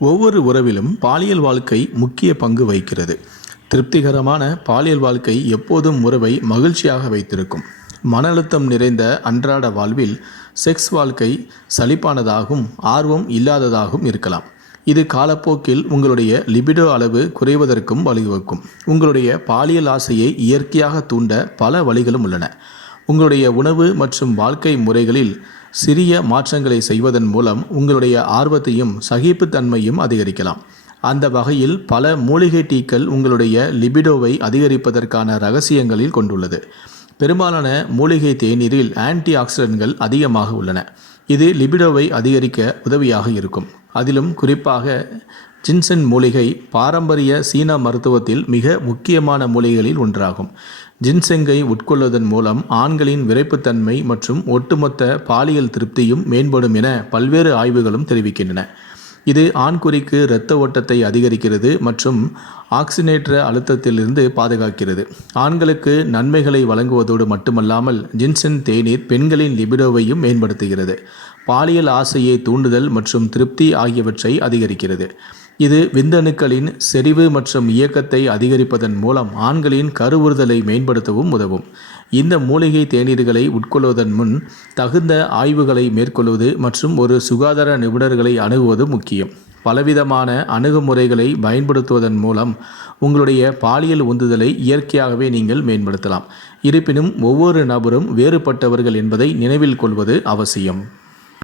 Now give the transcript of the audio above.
ஒவ்வொரு உறவிலும் பாலியல் வாழ்க்கை முக்கிய பங்கு வகிக்கிறது. திருப்திகரமான பாலியல் வாழ்க்கை எப்போதும் உறவை மகிழ்ச்சியாக வைத்திருக்கும். மன அழுத்தம் நிறைந்த அன்றாட வாழ்வில் செக்ஸ் வாழ்க்கை சலிப்பானதாகவும் ஆர்வம் இல்லாததாகவும் இருக்கலாம். இது காலப்போக்கில் உங்களுடைய லிபிடோ அளவு குறைவதற்கும் வழிவகுக்கும். உங்களுடைய பாலியல் ஆசையை இயற்கையாக தூண்ட பல வழிகளும் உள்ளன. உங்களுடைய உணவு மற்றும் வாழ்க்கை முறைகளில் சிறிய மாற்றங்களை செய்வதன் மூலம் உங்களுடைய ஆர்வத்தையும் சகிப்புத்தன்மையும் அதிகரிக்கலாம். அந்த வகையில் பல மூலிகை டீக்கள் உங்களுடைய லிபிடோவை அதிகரிப்பதற்கான ரகசியங்களில் கொண்டுள்ளது. பெரும்பாலான மூலிகை தேநீரில் ஆன்டி ஆக்சிடென்ட்கள் அதிகமாக உள்ளன. இது லிபிடோவை அதிகரிக்க உதவியாக இருக்கும். அதிலும் குறிப்பாக ஜின்செங் மூலிகை பாரம்பரிய சீன மருத்துவத்தில் மிக முக்கியமான மூலிகைகளில் ஒன்றாகும். ஜின்செங்கை உட்கொள்வதன் மூலம் ஆண்களின் விரைப்புத்தன்மை மற்றும் ஒட்டுமொத்த பாலியல் திருப்தியும் மேம்படும் என பல்வேறு ஆய்வுகளும் தெரிவிக்கின்றன. இது ஆண்குறிக்கு இரத்த ஓட்டத்தை அதிகரிக்கிறது மற்றும் ஆக்சிஜனேற்ற அழுத்தத்திலிருந்து பாதுகாக்கிறது. ஆண்களுக்கு நன்மைகளை வழங்குவதோடு மட்டுமல்லாமல் ஜின்செங் தேநீர் பெண்களின் லிபிடோவையும் மேம்படுத்துகிறது. பாலியல் ஆசையை தூண்டுதல் மற்றும் திருப்தி ஆகியவற்றை அதிகரிக்கிறது. இது விந்தணுக்களின் செறிவு மற்றும் இயக்கத்தை அதிகரிப்பதன் மூலம் ஆண்களின் கருவுறுதலை மேம்படுத்தவும் உதவும். இந்த மூலிகை தேநீர்களை உட்கொள்வதன் முன் தகுந்த ஆய்வுகளை மேற்கொள்வது மற்றும் ஒரு சுகாதார நிபுணர்களை அணுகுவது முக்கியம். பலவிதமான அணுகுமுறைகளை பயன்படுத்துவதன் மூலம் உங்களுடைய பாலியல் உந்துதலை இயற்கையாகவே நீங்கள் மேம்படுத்தலாம். இருப்பினும் ஒவ்வொரு நபரும் வேறுபட்டவர்கள் என்பதை நினைவில் கொள்வது அவசியம்.